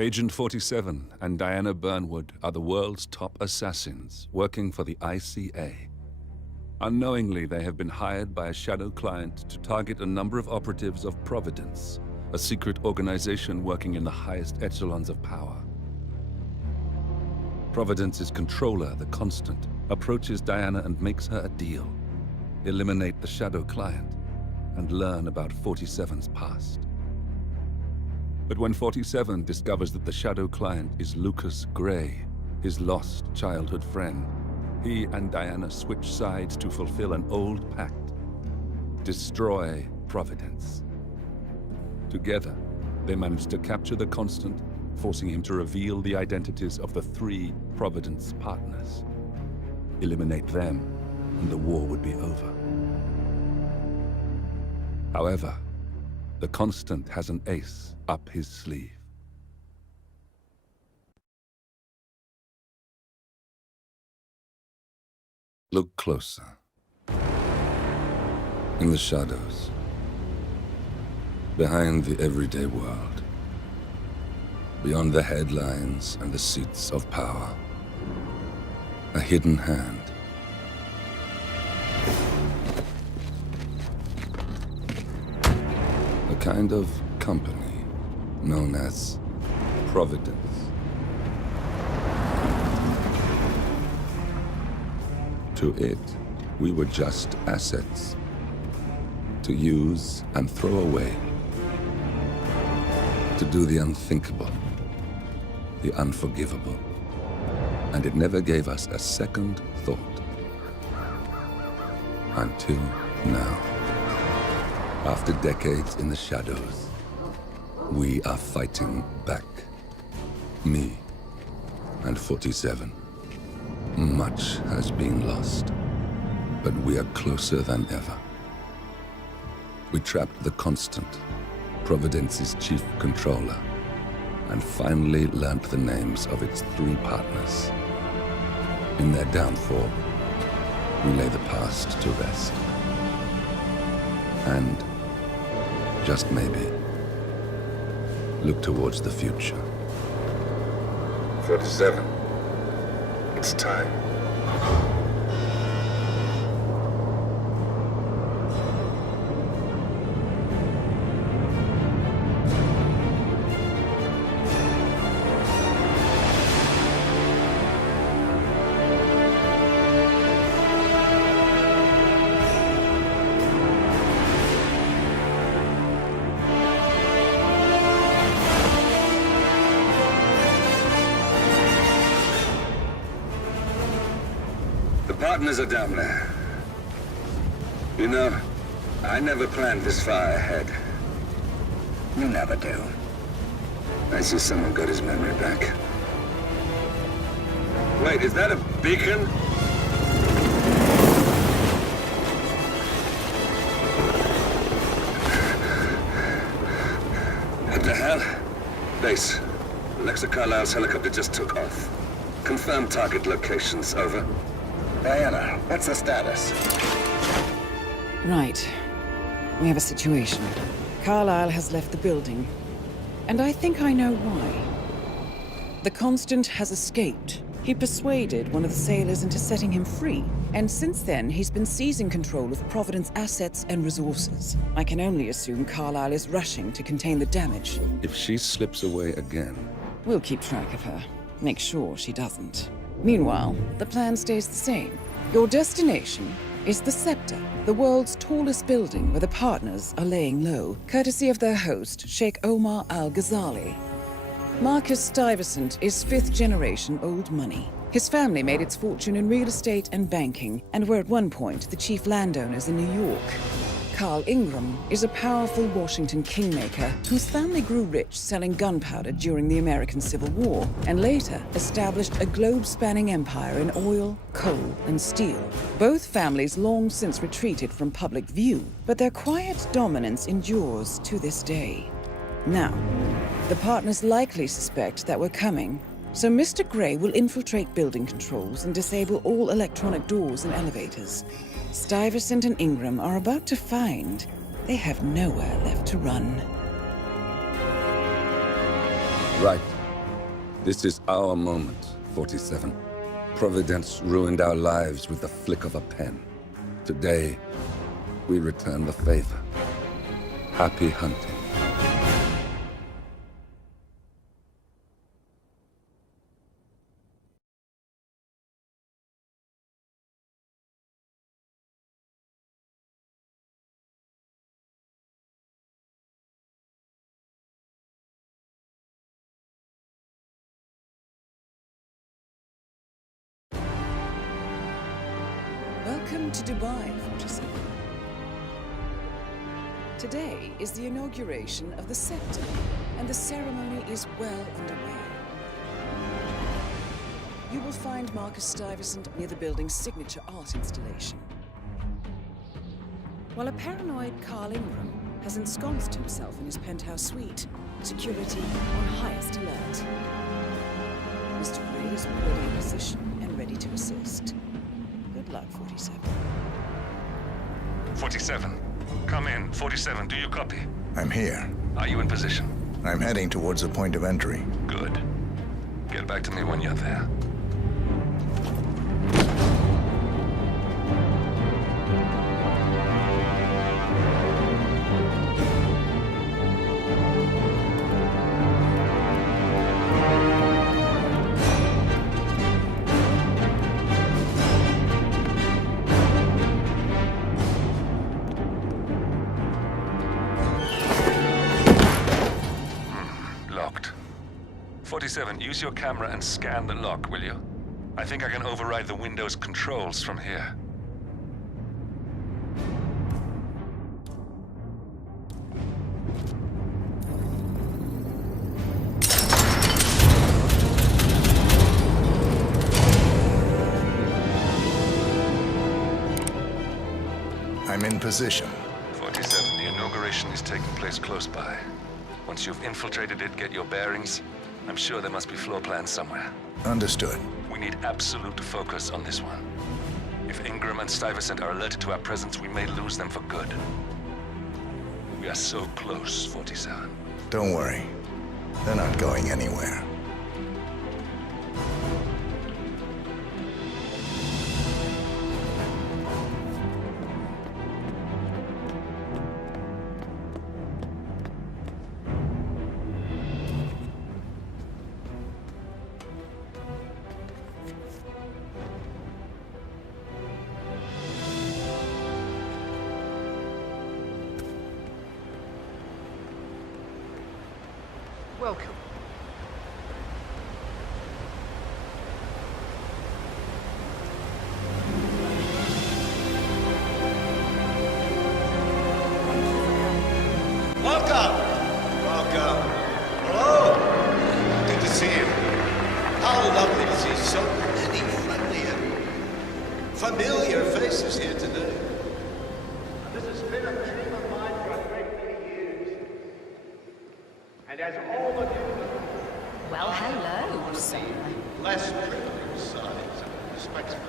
Agent 47 and Diana Burnwood are the world's top assassins working for the ICA. Unknowingly, they have been hired by a shadow client to target a number of operatives of Providence, a secret organization working in the highest echelons of power. Providence's controller, the Constant, approaches Diana and makes her a deal. Eliminate the shadow client and learn about 47's past. But when 47 discovers that the shadow client is Lucas Gray, his lost childhood friend, he and Diana switch sides to fulfill an old pact: destroy Providence. Together, they manage to capture the Constant, forcing him to reveal the identities of the 3 Providence partners. Eliminate them, and the war would be over. However, the Constant has an ace up his sleeve. Look closer. In the shadows, behind the everyday world, beyond the headlines and the seats of power, a hidden hand. A kind of company known as Providence. To it, we were just assets to use and throw away, to do the unthinkable, the unforgivable, and it never gave us a second thought. Until now. After decades in the shadows, we are fighting back. Me and 47. Much has been lost, but we are closer than ever. We trapped the Constant, Providence's chief controller, and finally learnt the names of its 3 partners. In their downfall, we lay the past to rest. And, just maybe, look towards the future. 47. It's time. Partners are down there. You know, I never planned this far ahead. You never do. I see someone got his memory back. Wait, is that a beacon? What the hell? Base. Alexa Carlisle's helicopter just took off. Confirm target locations, over. Diana, what's the status? Right. We have a situation. Carlisle has left the building. And I think I know why. The Constant has escaped. He persuaded one of the sailors into setting him free. And since then, he's been seizing control of Providence assets and resources. I can only assume Carlisle is rushing to contain the damage. If she slips away again... We'll keep track of her. Make sure she doesn't. Meanwhile, the plan stays the same. Your destination is the Scepter, the world's tallest building where the partners are laying low, courtesy of their host, Sheikh Omar Al-Ghazali. Marcus Stuyvesant is 5th-generation old money. His family made its fortune in real estate and banking, and were at one point the chief landowners in New York. Carl Ingram is a powerful Washington kingmaker whose family grew rich selling gunpowder during the American Civil War, and later established a globe-spanning empire in oil, coal, and steel. Both families long since retreated from public view, but their quiet dominance endures to this day. Now, the partners likely suspect that we're coming, so Mr. Gray will infiltrate building controls and disable all electronic doors and elevators. Stuyvesant and Ingram are about to find they have nowhere left to run. Right. This is our moment, 47. Providence ruined our lives with the flick of a pen. Today, we return the favor. Happy hunting. Welcome to Dubai, 47. Today is the inauguration of the Scepter, and the ceremony is well underway. You will find Marcus Stuyvesant near the building's signature art installation, while a paranoid Carl Ingram has ensconced himself in his penthouse suite, security on highest alert. Mr. Gray is already in position and ready to assist. Good luck, 47. 47. Come in. 47, do you copy? I'm here. Are you in position? I'm heading towards the point of entry. Good. Get back to me when you're there. Locked. 47, use your camera and scan the lock, will you? I think I can override the Windows controls from here. I'm in position. 47, the inauguration is taking place close by. Once you've infiltrated it, get your bearings. I'm sure there must be floor plans somewhere. Understood. We need absolute focus on this one. If Ingram and Stuyvesant are alerted to our presence, we may lose them for good. We are so close, 47. Don't worry. They're not going anywhere. Welcome. Welcome! Welcome. Hello! Good to see you. How lovely to see so many friendly and familiar faces here today. This has been a dream of mine for a great many years. And as all of you know, Well, hello, sir. less privileged sides of the spectrum.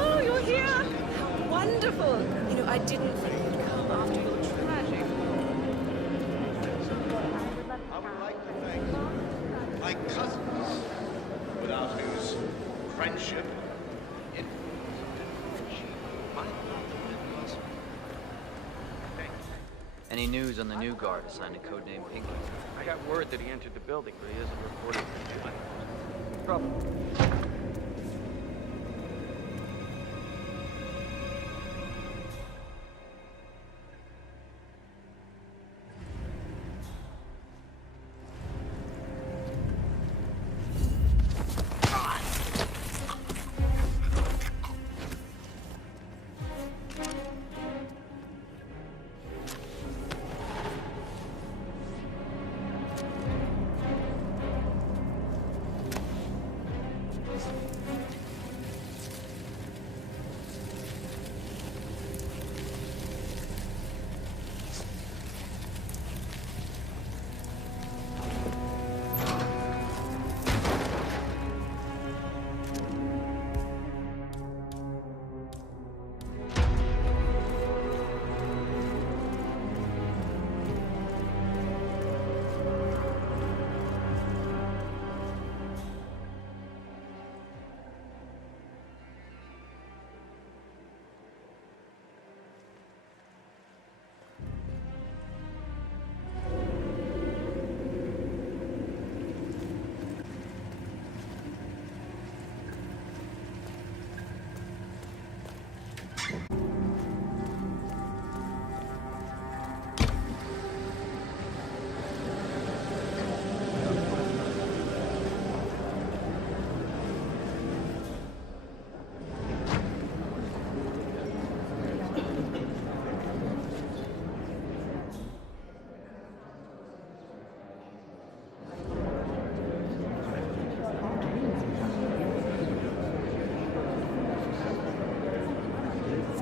Oh, you're here! How wonderful! You know, I didn't think you'd come after your tragic. I would like to thank my cousins, without whose friendship it might not have been possible. Thank you. Any news on the new guard assigned to codename Pinky? I got word that he entered the building, but he isn't reporting for trouble.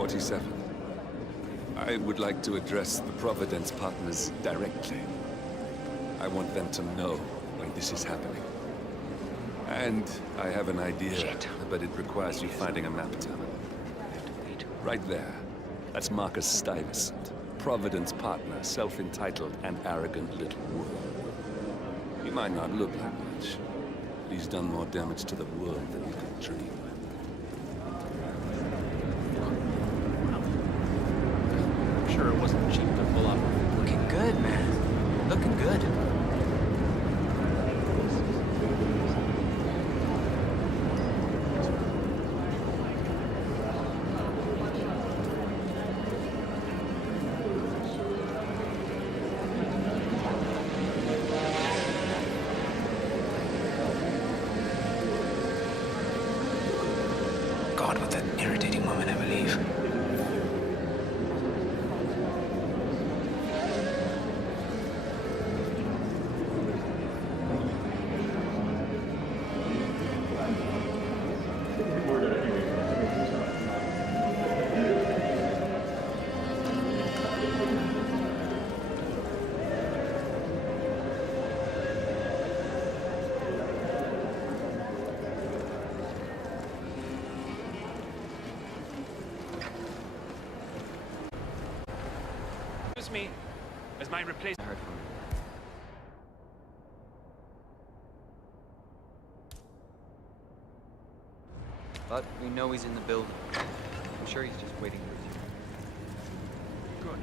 47. I would like to address the Providence partners directly. I want them to know why this is happening. And I have an idea, but it requires you finding a map terminal. Right there. That's Marcus Stuyvesant. Providence partner, self-entitled and arrogant little world. He might not look like much, but he's done more damage to the world than you could dream. I'm sure it wasn't cheap to pull off. Looking good, man. Looking good. God, what an irritating woman, I believe. Excuse me, as my replacement. I heard from him. But we know he's in the building. I'm sure he's just waiting for you. Good.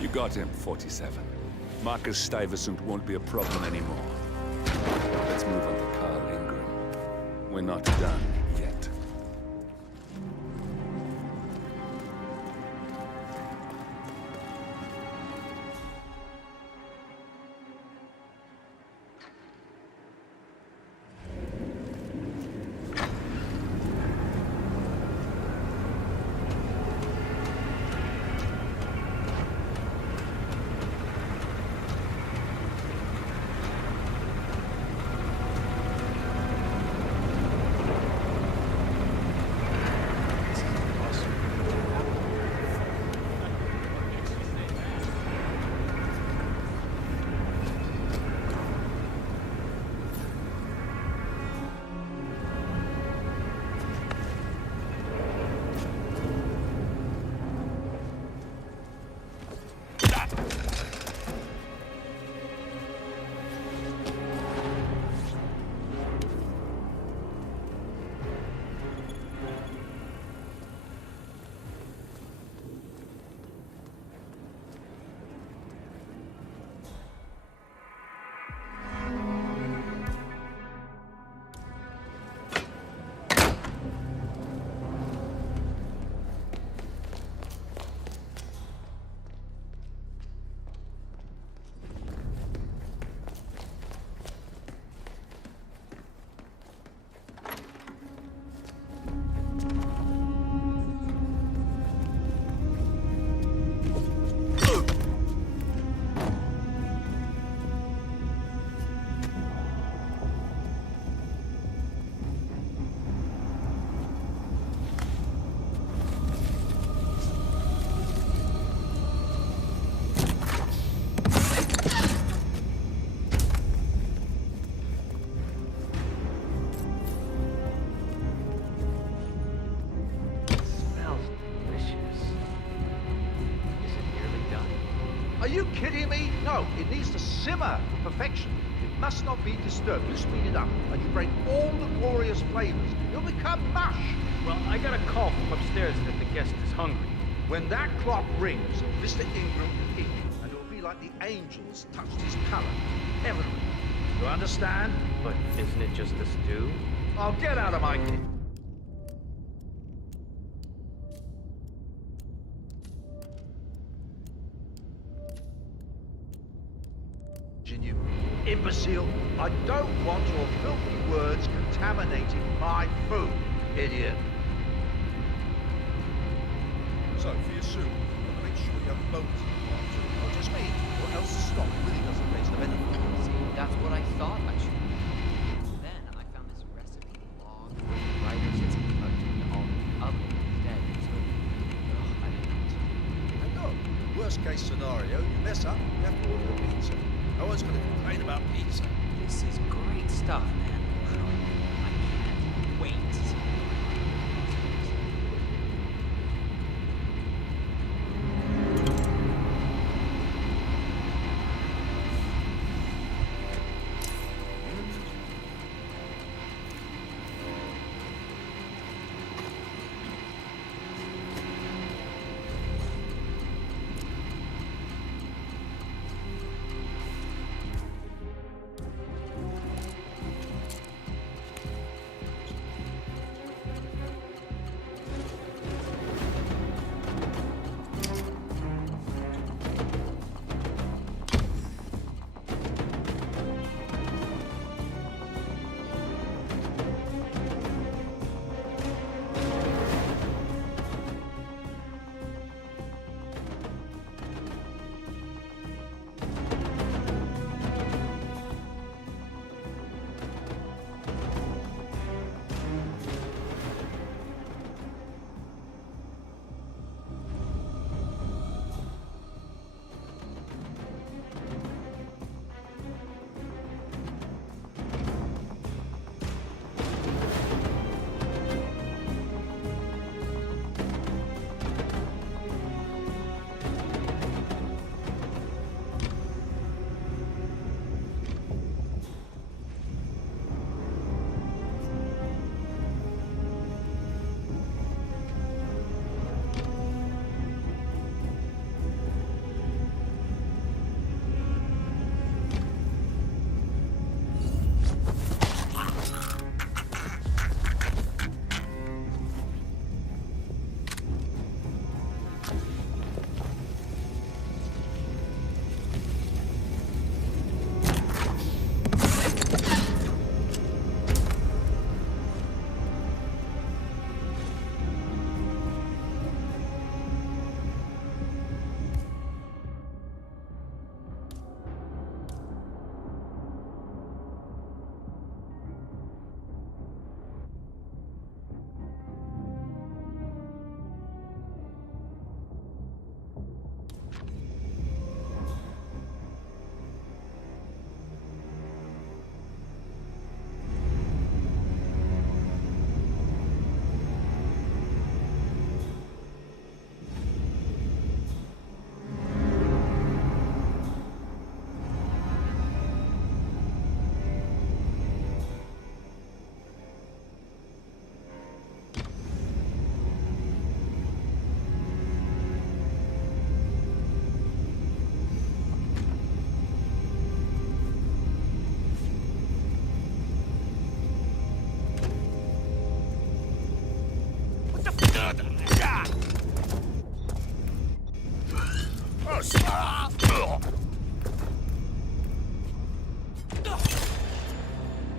You got him, 47. Marcus Stuyvesant won't be a problem anymore. Let's move on to Carl Ingram. We're not done yet. Are you kidding me? No, it needs to simmer for perfection. It must not be disturbed. You speed it up, and you break all the glorious flavors. You'll become mush. Well, I got a call from upstairs that the guest is hungry. When that clock rings, Mr. Ingram will eat, and it will be like the angels touched his palate. Heavenly. You understand? But isn't it just a stew? I'll get out of my kitchen. You imbecile. I don't want your filthy words contaminating my food, idiot. So, for your soup, make sure you have bones in the pot too. Not just me, or else the stock really doesn't taste of anything. See, that's what I thought I should do. Then I found this recipe log. The writer said something about doing all the oven instead. So, I didn't know what to do. And look, worst case scenario, you mess up, you have to order a pizza. No one's going to complain about pizza. This is great stuff, man. I can't wait to see it.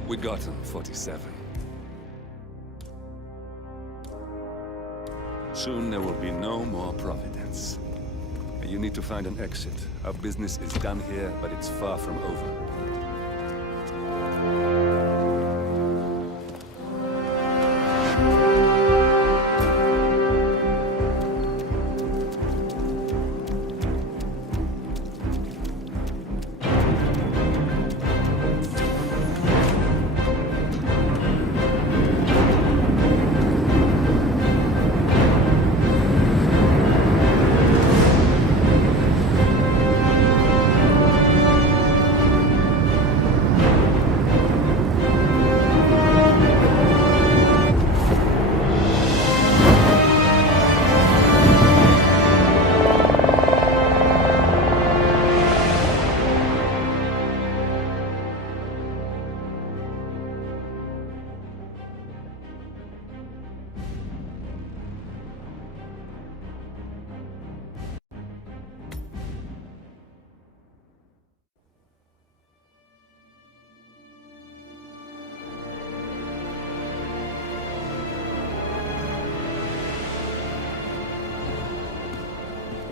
We got him, 47. Soon there will be no more Providence. You need to find an exit. Our business is done here, but it's far from over.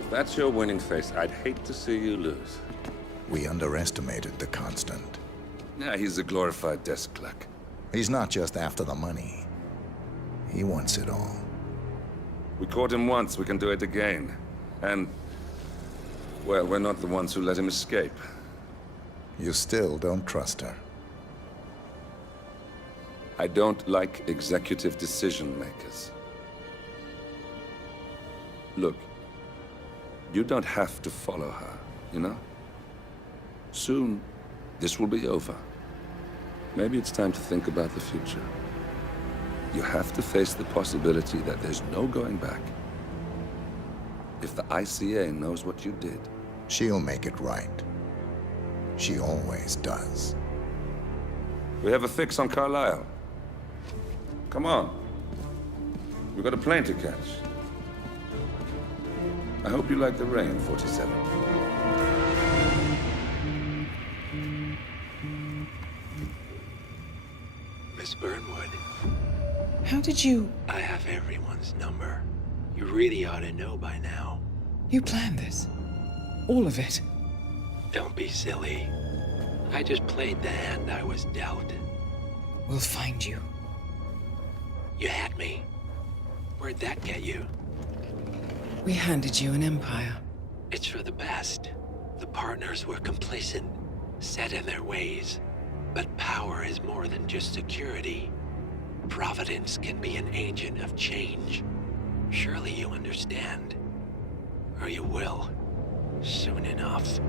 If that's your winning face, I'd hate to see you lose. We underestimated the Constant. Yeah, he's a glorified desk clerk. He's not just after the money. He wants it all. We caught him once, we can do it again. And, well, we're not the ones who let him escape. You still don't trust her. I don't like executive decision makers. Look, you don't have to follow her, you know? Soon, this will be over. Maybe it's time to think about the future. You have to face the possibility that there's no going back. If the ICA knows what you did, she'll make it right. She always does. We have a fix on Carlisle. Come on. We've got a plane to catch. I hope you like the rain, 47. Miss Burnwood. How did you... I have everyone's number. You really ought to know by now. You planned this? All of it? Don't be silly. I just played the hand I was dealt. We'll find you. You had me. Where'd that get you? We handed you an empire. It's for the best. The partners were complacent, set in their ways. But power is more than just security. Providence can be an agent of change. Surely you understand. Or you will. Soon enough.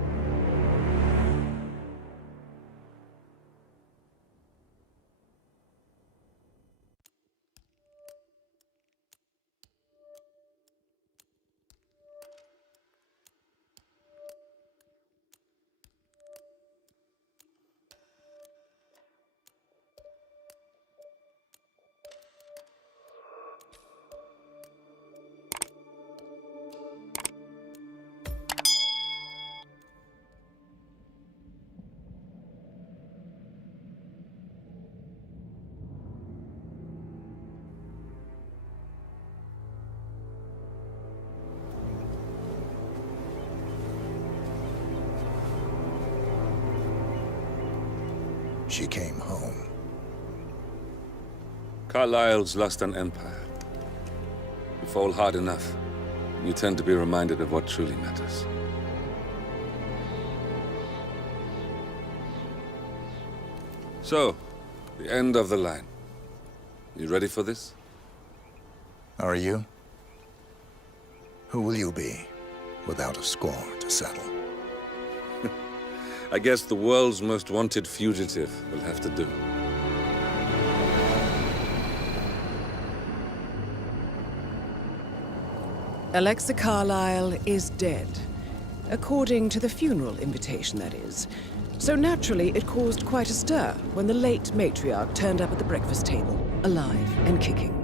She came home. Carlisle's lost an empire. You fall hard enough, you tend to be reminded of what truly matters. So, the end of the line. You ready for this? Are you? Who will you be, without a score to settle? I guess the world's most wanted fugitive will have to do. Alexa Carlisle is dead. According to the funeral invitation, that is. So naturally, it caused quite a stir when the late matriarch turned up at the breakfast table, alive and kicking.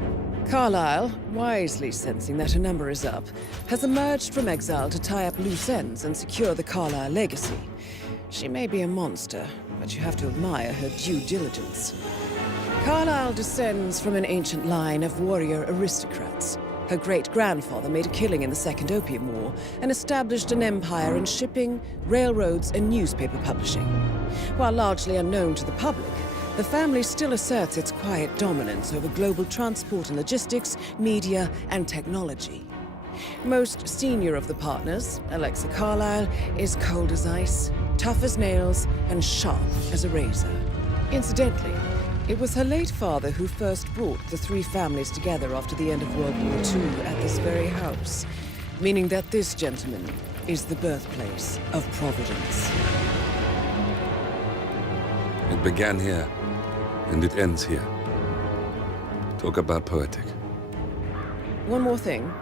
Carlisle, wisely sensing that her number is up, has emerged from exile to tie up loose ends and secure the Carlisle legacy. She may be a monster, but you have to admire her due diligence. Carlisle descends from an ancient line of warrior aristocrats. Her great-grandfather made a killing in the Second Opium War and established an empire in shipping, railroads, and newspaper publishing. While largely unknown to the public, the family still asserts its quiet dominance over global transport and logistics, media, and technology. Most senior of the partners, Alexa Carlisle, is cold as ice, tough as nails, and sharp as a razor. Incidentally, it was her late father who first brought the three families together after the end of World War II at this very house, meaning that this gentleman is the birthplace of Providence. It began here, and it ends here. Talk about poetic. One more thing.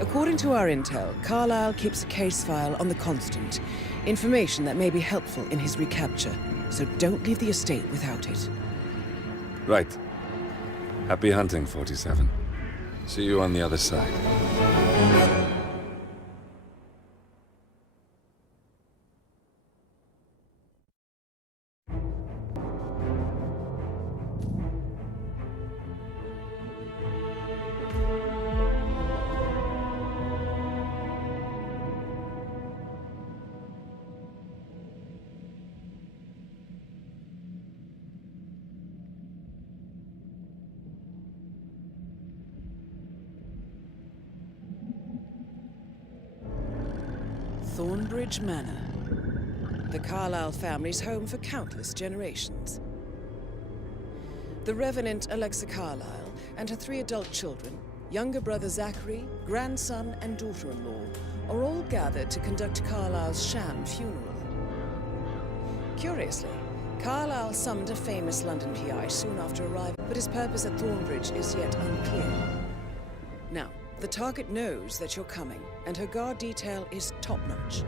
According to our intel, Carlisle keeps a case file on the Constant. Information that may be helpful in his recapture, so don't leave the estate without it. Right. Happy hunting, 47. See you on the other side. Thornbridge Manor. The Carlisle family's home for countless generations. The Revenant Alexa Carlisle and her 3 adult children, younger brother Zachary, grandson and daughter-in-law, are all gathered to conduct Carlisle's sham funeral. Curiously, Carlisle summoned a famous London PI soon after arrival, but his purpose at Thornbridge is yet unclear. Now, the target knows that you're coming, and her guard detail is top-notch.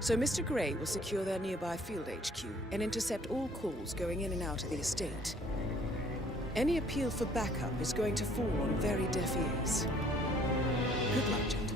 So Mr. Gray will secure their nearby field HQ and intercept all calls going in and out of the estate. Any appeal for backup is going to fall on very deaf ears. Good luck, gentlemen.